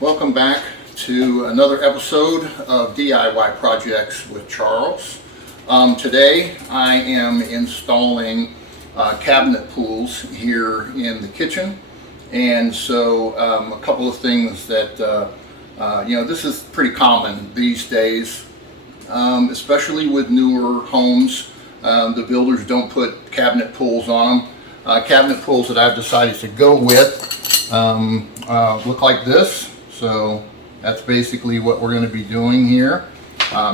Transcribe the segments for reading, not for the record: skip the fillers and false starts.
Welcome back to another episode of DIY Projects with Charles. Today I am installing cabinet pulls here in the kitchen, and so a couple of things that this is pretty common these days, especially with newer homes. The builders don't put cabinet pulls on them. Cabinet pulls that I've decided to go with look like this. So that's basically what we're going to be doing here,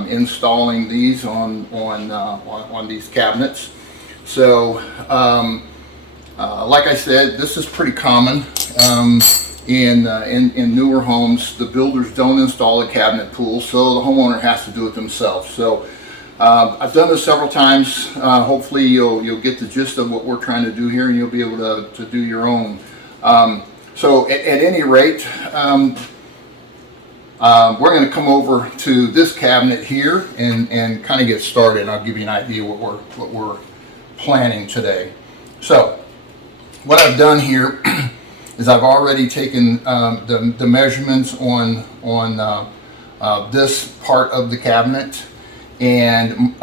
installing these on these cabinets. So like I said, this is pretty common in newer homes. The builders don't install a cabinet pull, so the homeowner has to do it themselves. So I've done this several times. Hopefully you'll get the gist of what we're trying to do here, and you'll be able to do your own. So at any rate, we're going to come over to this cabinet here and kind of get started, and I'll give you an idea what we're planning today. So what I've done here is I've already taken the measurements on this part of the cabinet and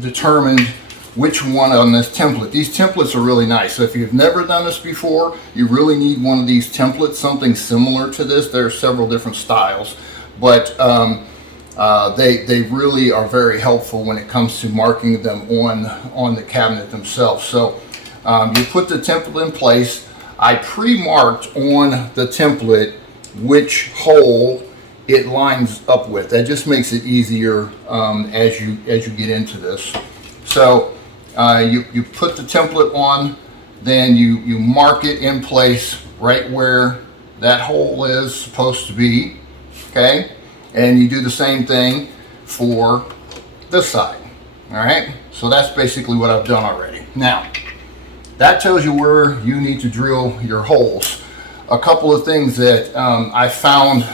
determined which one on this template. These templates are really nice. So if you've never done this before, you really need one of these templates, something similar to this. There are several different styles, but they really are very helpful when it comes to marking them on the cabinet themselves. So you put the template in place. I pre-marked on the template which hole it lines up with. That just makes it easier as you get into this. So you put the template on, then you mark it in place right where that hole is supposed to be, okay? And you do the same thing for this side, all right? So that's basically what I've done already. Now, that tells you where you need to drill your holes. A couple of things that I found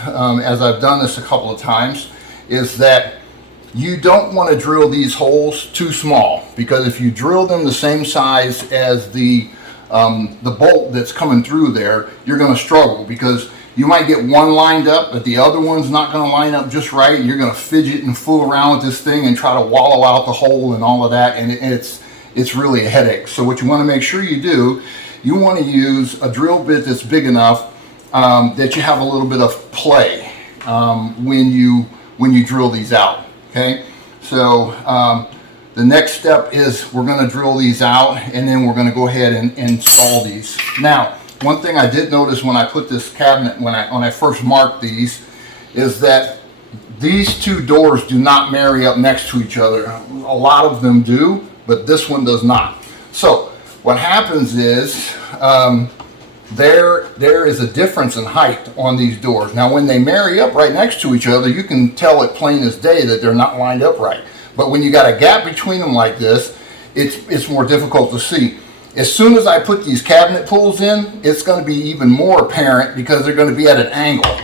as I've done this a couple of times is that you don't want to drill these holes too small, because if you drill them the same size as the bolt that's coming through there, you're going to struggle, because you might get one lined up but the other one's not going to line up just right. You're going to fidget and fool around with this thing and try to wallow out the hole and all of that, and it's really a headache. So what you want to make sure you do, you want to use a drill bit that's big enough that you have a little bit of play when you drill these out. Okay, so the next step is we're going to drill these out, and then we're going to go ahead and install these. Now, one thing I did notice when I put this cabinet, when I first marked these, is that these two doors do not marry up next to each other. A lot of them do, but this one does not. So what happens is there is a difference in height on these doors. Now when they marry up right next to each other, you can tell it plain as day that they're not lined up right. But when you got a gap between them like this, it's more difficult to see. As soon as I put these cabinet pulls in, it's going to be even more apparent, because they're going to be at an angle.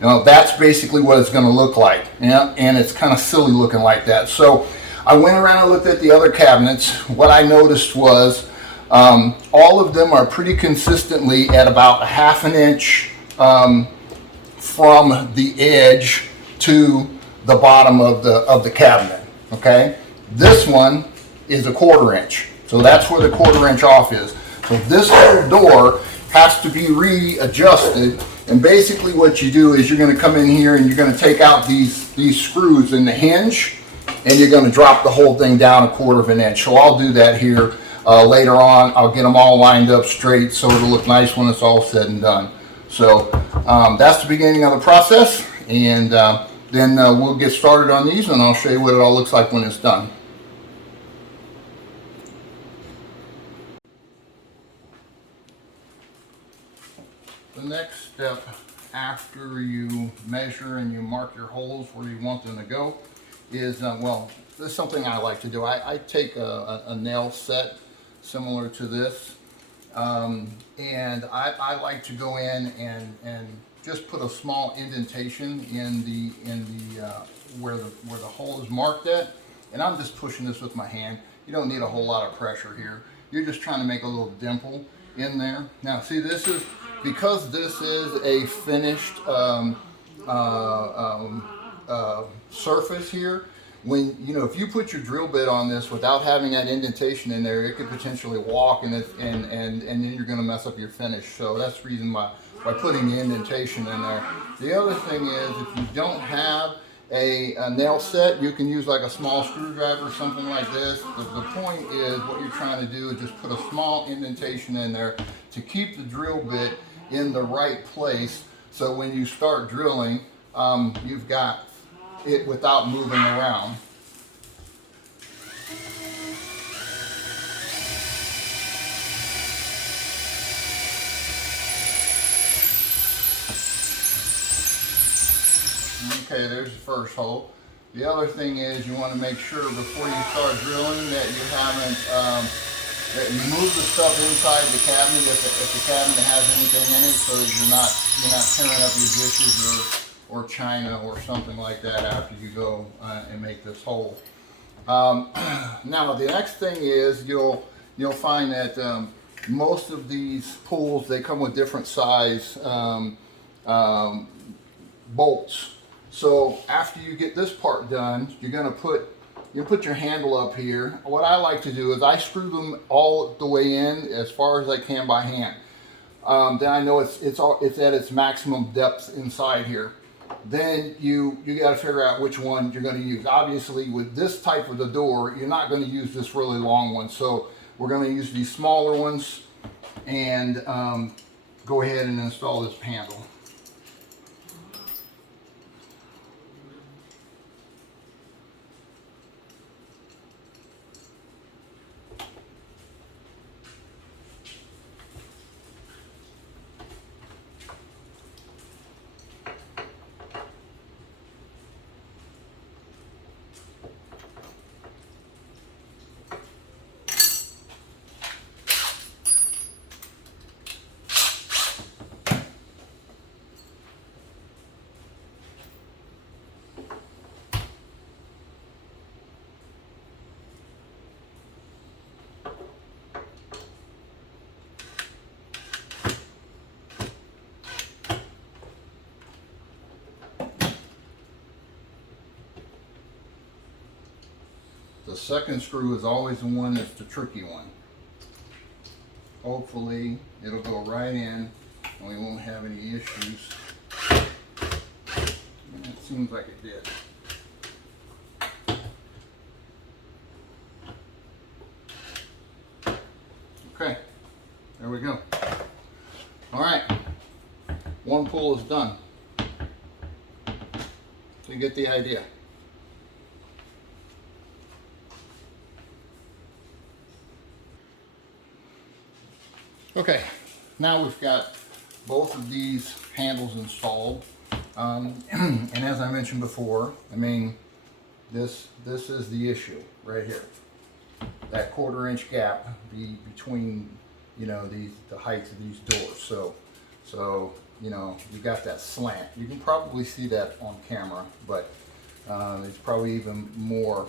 You know, that's basically what it's going to look like. Yeah, and it's kind of silly looking like that. So I went around and looked at the other cabinets. What I noticed was all of them are pretty consistently at about a ½ an inch from the edge to the bottom of the cabinet. Okay, this one is a ¼ inch, so that's where the ¼ inch off is. So this whole door has to be readjusted, and basically what you do is you're going to come in here and you're going to take out these screws in the hinge, and you're going to drop the whole thing down ¼ an inch. So I'll do that here. Later on, I'll get them all lined up straight so it'll look nice when it's all said and done. So that's the beginning of the process, and then we'll get started on these, and I'll show you what it all looks like when it's done. The next step after you measure and you mark your holes where you want them to go is, well, this is something I like to do. I take a nail set similar to this, and I like to go in and just put a small indentation in the where the hole is marked at, and I'm just pushing this with my hand. You don't need a whole lot of pressure here. You're just trying to make a little dimple in there. Now see, this is because this is a finished surface here, when if you put your drill bit on this without having that indentation in there, it could potentially walk, and then you're going to mess up your finish. So that's the reason why by putting the indentation in there. The other thing is, if you don't have a nail set, you can use like a small screwdriver or something like this. The point is, what you're trying to do is just put a small indentation in there to keep the drill bit in the right place, so when you start drilling, you've got it without moving around. Okay, there's the first hole. The other thing is, you want to make sure before you start drilling that you haven't that you move the stuff inside the cabinet if the cabinet has anything in it, so you're not tearing up your dishes or china or something like that after you go and make this hole. Now the next thing is, you'll find that most of these pulls, they come with different size bolts. So after you get this part done, you're going to put your handle up here. What I like to do is I screw them all the way in as far as I can by hand. Then I know it's at its maximum depth inside here. Then you got to figure out which one you're going to use. Obviously, with this type of the door, you're not going to use this really long one. So we're going to use these smaller ones and go ahead and install this handle. The second screw is always the one that's the tricky one. Hopefully it'll go right in and we won't have any issues. And it seems like it did. Okay, there we go. All right, one pull is done. So you get the idea. Okay, now we've got both of these handles installed, and as I mentioned before, I mean, this is the issue right here. That 1/4 inch gap between the heights of these doors. So you got that slant. You can probably see that on camera, but it's probably even more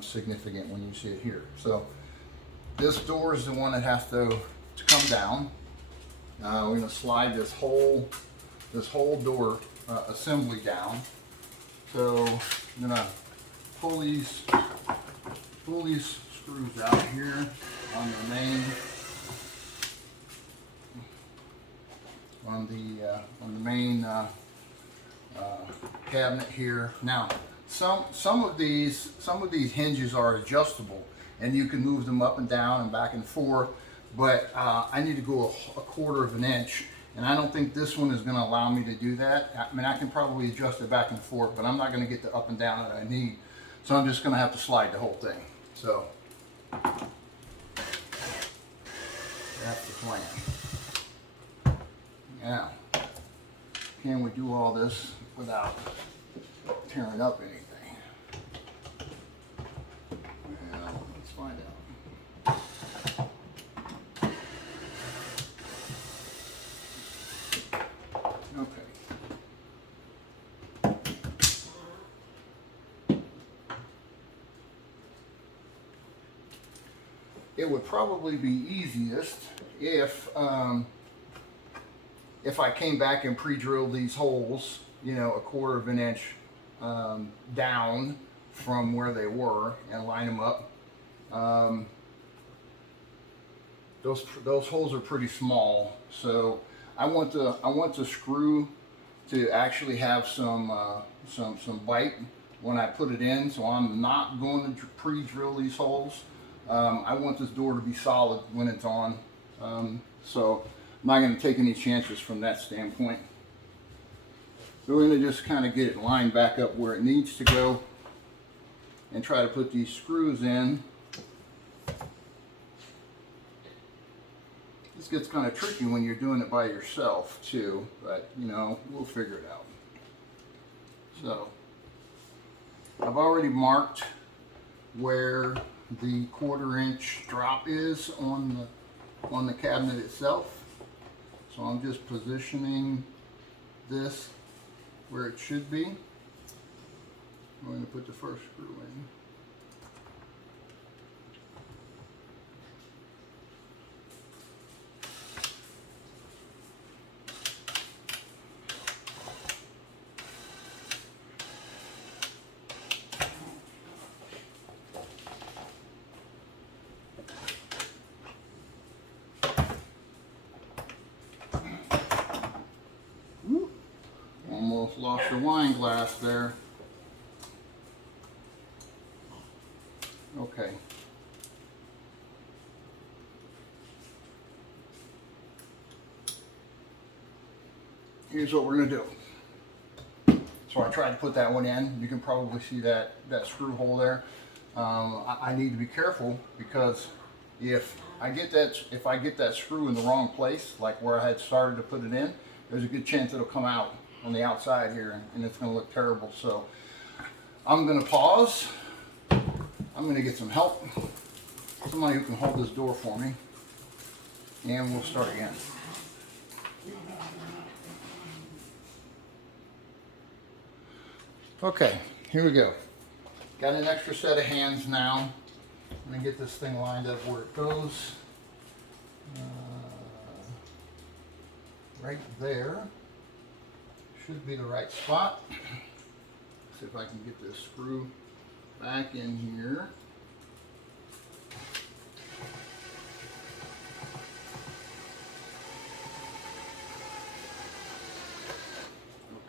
significant when you see it here. So this door is the one that has to come down. We're going to slide this whole door assembly down. So I'm going to pull these screws out here on the main cabinet here. Now some of these hinges are adjustable and you can move them up and down and back and forth. But I need to go a 1/4 inch, and I don't think this one is going to allow me to do that. I mean, I can probably adjust it back and forth, but I'm not going to get the up and down that I need. So I'm just going to have to slide the whole thing. So that's the plan. Now, can we do all this without tearing up anything? Well, let's find out. Okay. It would probably be easiest if if I came back and pre-drilled these holes, you know, a quarter of an inch down from where they were and line them up, those holes are pretty small. So I want the screw to actually have some bite when I put it in. So I'm not going to pre-drill these holes. I want this door to be solid when it's on. So I'm not going to take any chances from that standpoint. So we're going to just kind of get it lined back up where it needs to go and try to put these screws in. This gets kind of tricky when you're doing it by yourself too, but you know, we'll figure it out. So I've already marked where the 1/4 inch drop is on the cabinet itself. So I'm just positioning this where it should be. I'm going to put the first screw in. Almost lost the wine glass there. Okay. Here's what we're going to do. So I tried to put that one in. You can probably see that screw hole there. I need to be careful because if I get that screw in the wrong place, like where I had started to put it in, there's a good chance it'll come out on the outside here and it's going to look terrible. So I'm going to pause. I'm going to get some help, somebody who can hold this door for me, and we'll start again. Okay, here we go. Got an extra set of hands now. I'm going to get this thing lined up where it goes. Right there. Should be the right spot. See if I can get this screw back in here.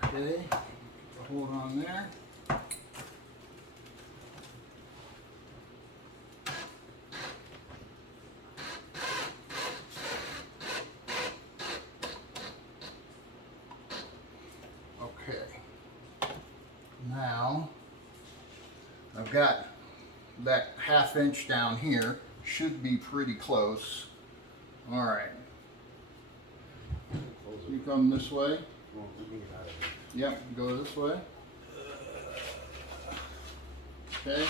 Okay, hold on there. Okay, now I've got that 1/2 inch down here, should be pretty close. All right, you come this way. Yep, go this way. Okay,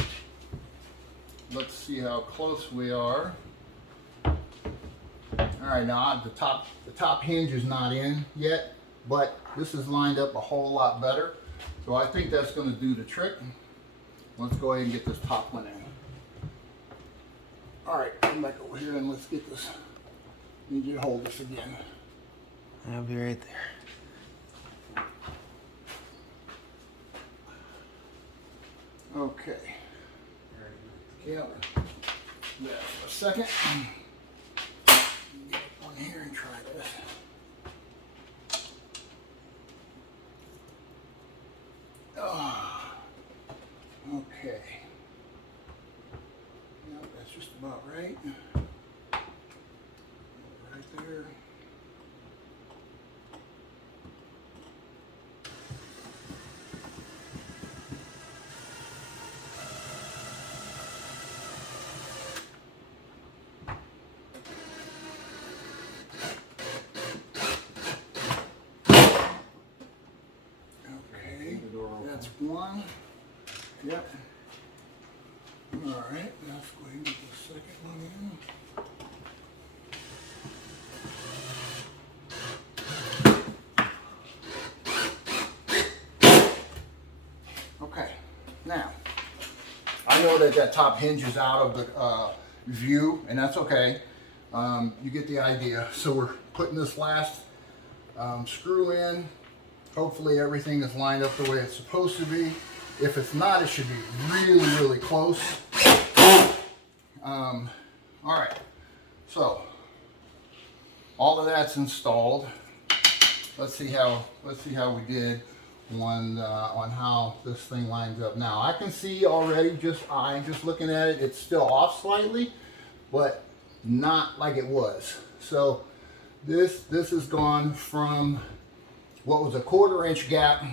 let's see how close we are. All right, now the top hinge is not in yet, but this is lined up a whole lot better. So I think that's going to do the trick. Let's go ahead and get this top one in. All right, come back over here and let's get this. Need you to hold this again. I'll be right there. Okay. Yep. That's a second. Get one here and try this. Oh, okay. Yep, that's just about right. Right there. That's one. Yep. All right, let's go ahead and get the second one in. Okay, now I know that top hinge is out of the view, and that's okay. You get the idea. So we're putting this last screw in. Hopefully everything is lined up the way it's supposed to be. If it's not, it should be really, really close. All right, so all of that's installed. Let's see how we did on how this thing lines up. Now I can see already, just looking at it, it's still off slightly, but not like it was. So this has gone from what was a 1/4 inch gap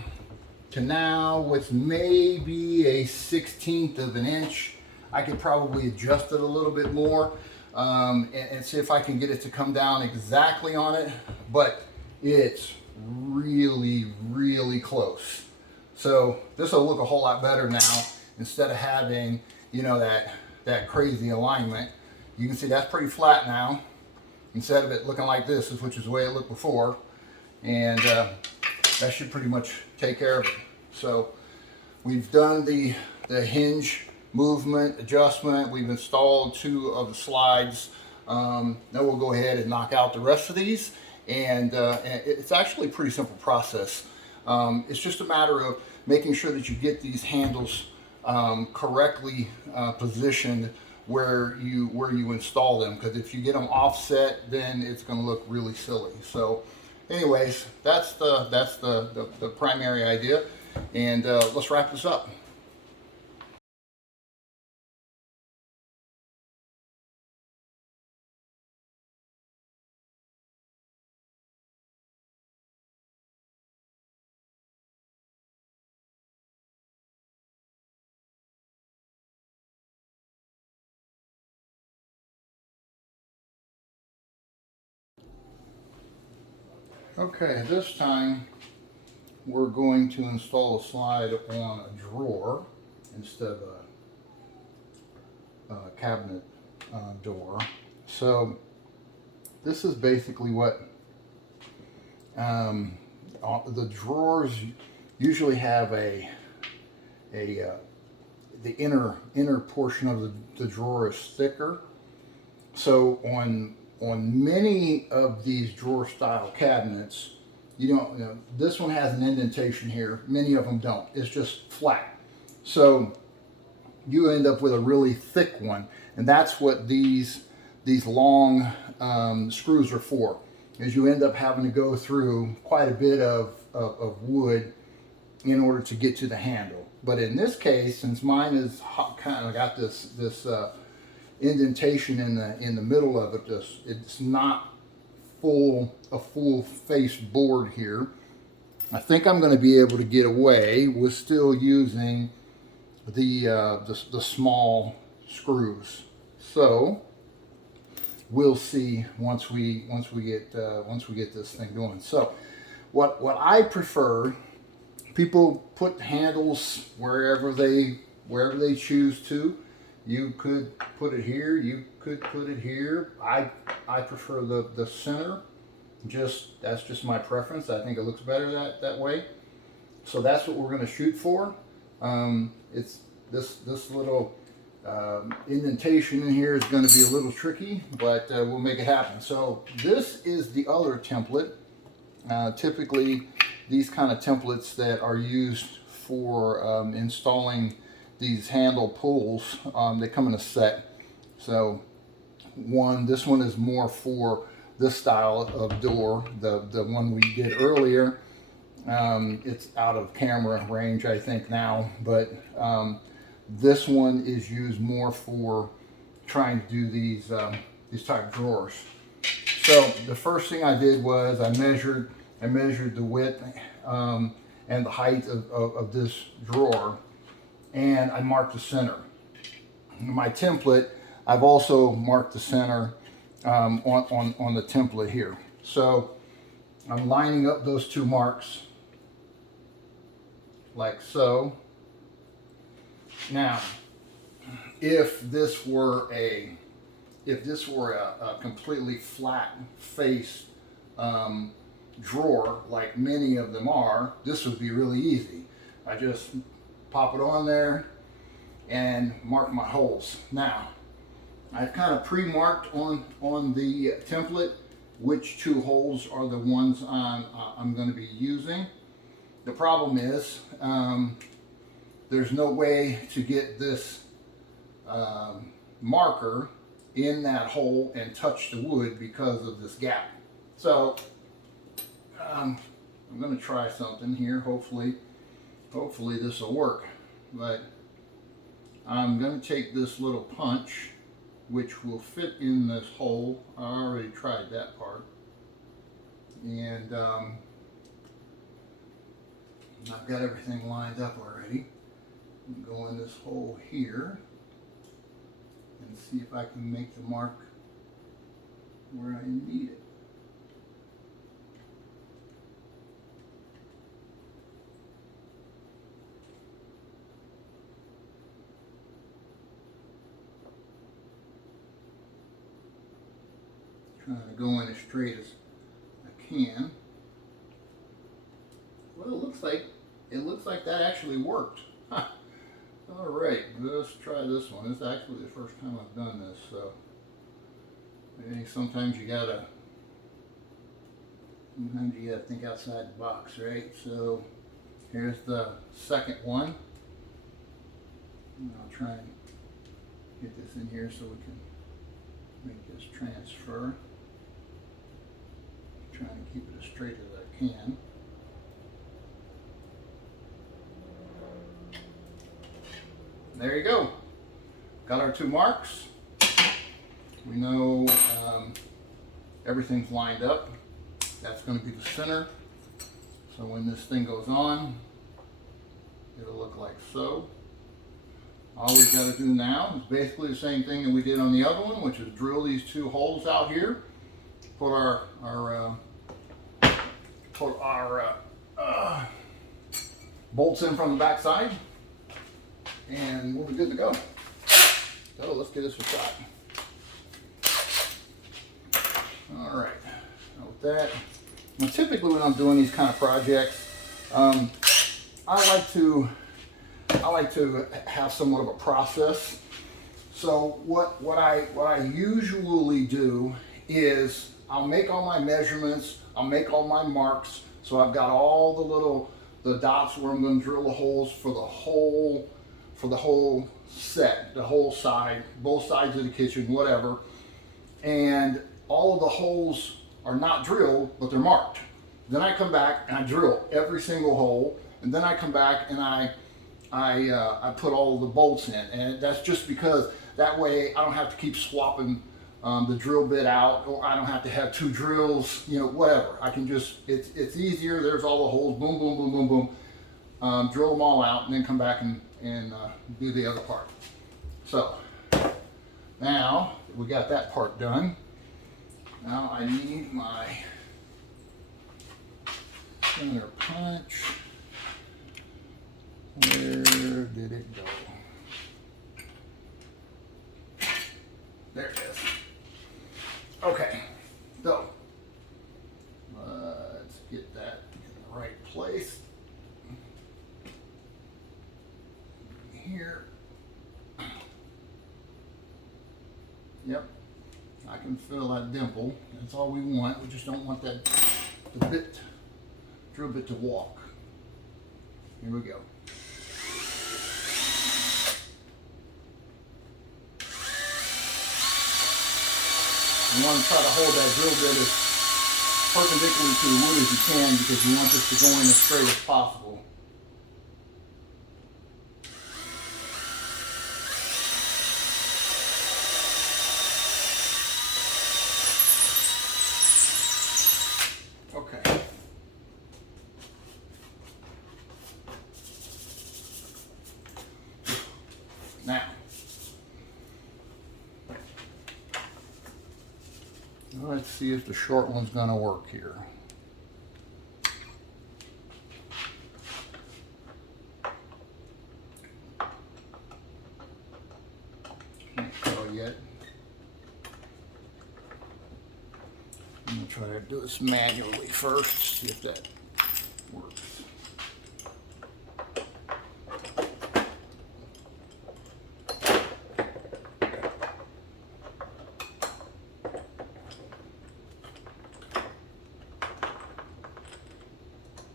to now what's maybe a 1/16 of an inch. I could probably adjust it a little bit more and see if I can get it to come down exactly on it, but it's really, really close. So this will look a whole lot better now instead of having, you know, that crazy alignment. You can see that's pretty flat now instead of it looking like this, which is the way it looked before. And that should pretty much take care of it. So we've done the hinge movement adjustment. We've installed 2 of the slides. Now we'll go ahead and knock out the rest of these. And it's actually a pretty simple process. It's just a matter of making sure that you get these handles correctly positioned where you install them, because if you get them offset, then it's going to look really silly. So anyways, that's the primary idea, and let's wrap this up. Okay, this time we're going to install a slide on a drawer instead of a cabinet door. So this is basically what the drawers usually have the inner portion of the drawer is thicker. So on many of these drawer style cabinets, you know, this one has an indentation here. Many of them don't. It's just flat. So you end up with a really thick one, and that's what these long screws are for. Is you end up having to go through quite a bit of wood in order to get to the handle. But in this case, since mine is kind of got this indentation in the middle of it, it's not a full face board here. I think I'm going to be able to get away with still using the small screws. So we'll see once we get this thing going. So what I prefer, people put handles wherever they choose to. You could put it here, you could put it here. I prefer the center. That's just my preference. I think it looks better that way. So that's what we're going to shoot for. It's this little indentation in here is going to be a little tricky, but we'll make it happen. So this is the other template. Typically, these kind of templates that are used for installing these handle pulls, they come in a set. So this one is more for this style of door. The one we did earlier, it's out of camera range, I think now, but this one is used more for trying to do these type drawers. So the first thing I did was I measured the width and the height of this drawer, and I marked the center. In my template, I've also marked the center on the template here. So I'm lining up those 2 marks like so. Now, if this were a completely flat face drawer, like many of them are, this would be really easy. I just pop it on there and mark my holes. Now, I've kind of pre-marked on the template which two holes are the ones I'm going to be using. The problem is there's no way to get this marker in that hole and touch the wood because of this gap. So I'm going to try something here. Hopefully this will work. But I'm going to take this little punch, which will fit in this hole. I already tried that part. And I've got everything lined up already. Go in this hole here and see if I can make the mark where I need it. Trying to go in as straight as I can. Well, it looks like that actually worked. All right, let's try this one. This is actually the first time I've done this, so sometimes you gotta think outside the box, right? So here's the second one. And I'll try and get this in here so we can make this transfer. Trying to keep it as straight as I can. There you go. Got our two marks. We know everything's lined up. That's going to be the center. So when this thing goes on, it'll look like so. All we've got to do now is basically the same thing that we did on the other one, which is drill these two holes out here. Put our bolts in from the back side, and we'll be good to go. So let's give this a shot. All right, now with that, now typically when I'm doing these kind of projects, I like to have somewhat of a process. So what I usually do is I'll make all my measurements, I'll make all my marks, so I've got all the dots where I'm going to drill the holes for the whole set, the whole side, both sides of the kitchen, whatever. And all of the holes are not drilled, but they're marked. Then I come back and I drill every single hole, and then I come back and I put all of the bolts in, and that's just because that way I don't have to keep swapping the drill bit out, or I don't have to have two drills, whatever. I can just, it's easier. There's all the holes, boom, boom, boom, boom, boom. Drill them all out and then come back and do the other part. So now we got that part done. Now I need my center punch. Where did it go? There it is. Okay, so let's get that in the right place. Here. Yep, I can fill that dimple. That's all we want. We just don't want the drill bit to walk. Here we go. You want to try to hold that drill bit as perpendicular to the wood as you can, because you want this to go in as straight as possible. Okay. Now, let's see if the short one's going to work here. Can't tell yet. I'm going to try to do this manually first, see if that works.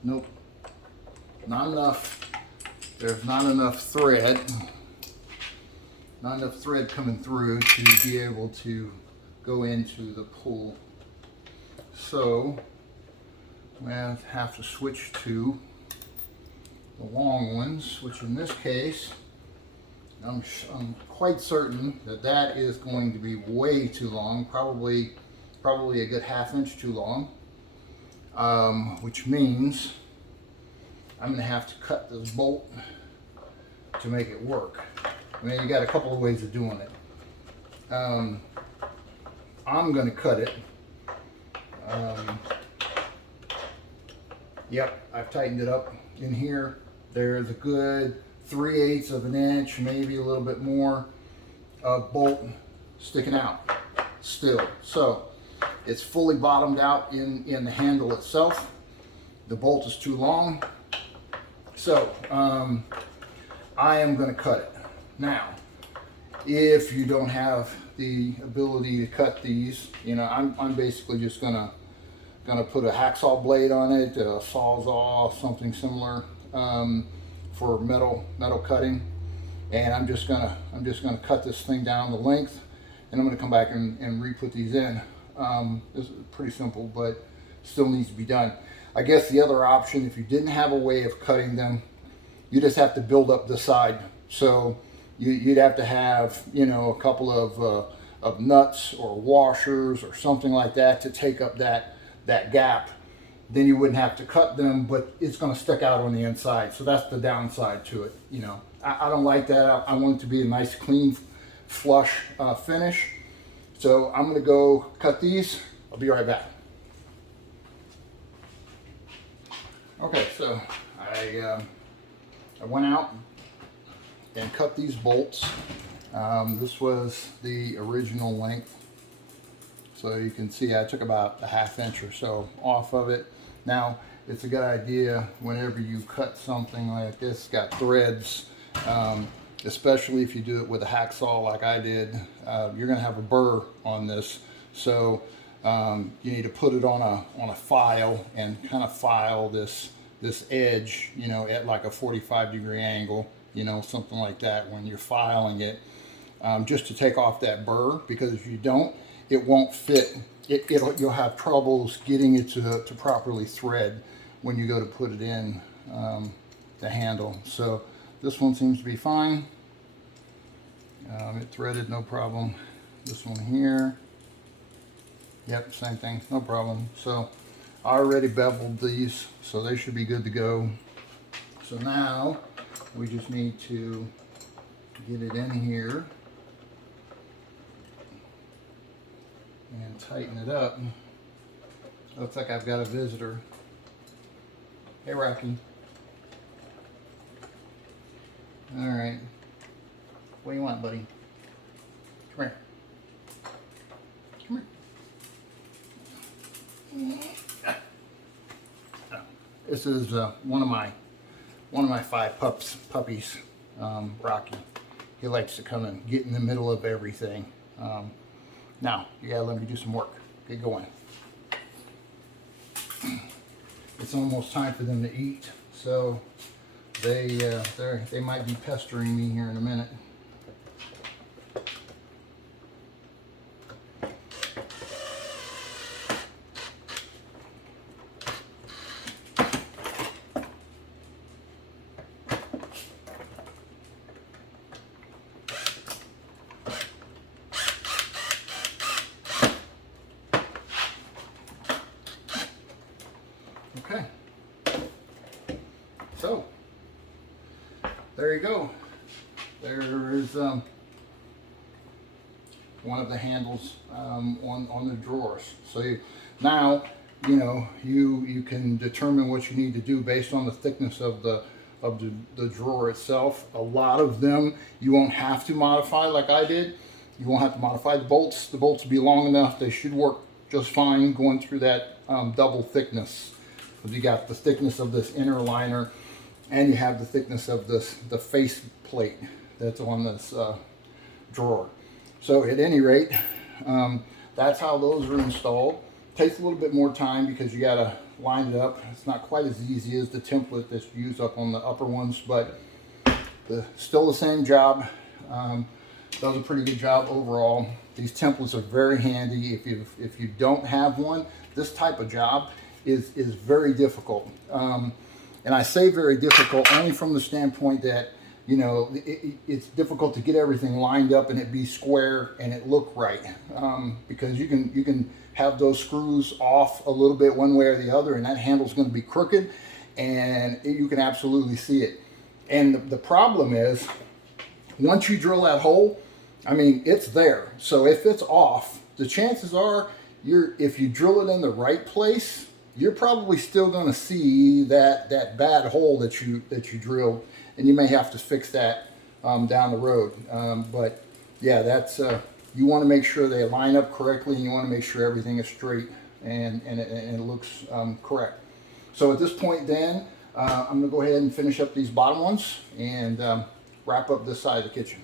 Nope, not enough. There's not enough thread. Not enough thread coming through to be able to go into the pull. So I'm going to have to switch to the long ones, which in this case, I'm quite certain that that is going to be way too long, probably a good 1/2 inch too long, which means I'm going to have to cut this bolt to make it work. I mean, you got a couple of ways of doing it. I'm going to cut it. Yep, I've tightened it up in here. There's a good 3/8 of an inch, maybe a little bit more, bolt sticking out still. So it's fully bottomed out in the handle itself. The bolt is too long. So I am going to cut it. Now, if you don't have the ability to cut these, you know, I'm basically just gonna put a hacksaw blade on it, a sawzall, something similar, for metal cutting, and I'm just gonna cut this thing down the length, and I'm gonna come back and re-put these in. This is pretty simple, but still needs to be done. I guess the other option, if you didn't have a way of cutting them, you just have to build up the side. So you'd have to have, you know, a couple of nuts or washers or something like that to take up that gap. Then you wouldn't have to cut them, but it's going to stick out on the inside. So that's the downside to it. You know, I don't like that. I want it to be a nice, clean, flush finish. So I'm going to go cut these. I'll be right back. Okay, so I went out and cut these bolts. This was the original length. So you can see I took about a 1/2 inch or so off of it. Now, it's a good idea whenever you cut something like this, got threads, especially if you do it with a hacksaw like I did, you're gonna have a burr on this. So you need to put it on a file and kind of file this edge, you know, at like a 45-degree angle, you know, something like that when you're filing it, just to take off that burr, because if you don't, it won't fit. You'll have troubles getting it to properly thread when you go to put it in the handle. So this one seems to be fine. It threaded, no problem. This one here, yep, same thing, no problem. So I already beveled these, so they should be good to go. So now we just need to get it in here and tighten it up. Looks like I've got a visitor. Hey, Rocky. All right. What do you want, buddy? Come here. Come here. This is one of my 5 puppies, Rocky. He likes to come and get in the middle of everything. Now, you gotta let me do some work. Get going. It's almost time for them to eat, so they might be pestering me here in a minute. Okay, so there you go. There is one of the handles on the drawers. So now you know you can determine what you need to do based on the thickness of the drawer itself. A lot of them you won't have to modify like I did. You won't have to modify the bolts. The bolts will be long enough. They should work just fine going through that double thickness. You got the thickness of this inner liner, and you have the thickness of the face plate that's on this drawer. So at any rate, that's how those are installed. Takes a little bit more time because you gotta line it up. It's not quite as easy as the template that's used up on the upper ones, but still the same job. Does a pretty good job overall. These templates are very handy. If you don't have one, this type of job is very difficult. And I say very difficult only from the standpoint that, you know, it's difficult to get everything lined up and it be square and it look right, because you can have those screws off a little bit one way or the other, and that handle's going to be crooked, and you can absolutely see it. And the problem is, once you drill that hole, I mean, it's there. So if it's off, the chances are if you drill it in the right place, you're probably still going to see that bad hole that you drilled, and you may have to fix that down the road. But yeah, that's you want to make sure they line up correctly, and you want to make sure everything is straight and it looks correct. So at this point, then I'm going to go ahead and finish up these bottom ones and wrap up this side of the kitchen.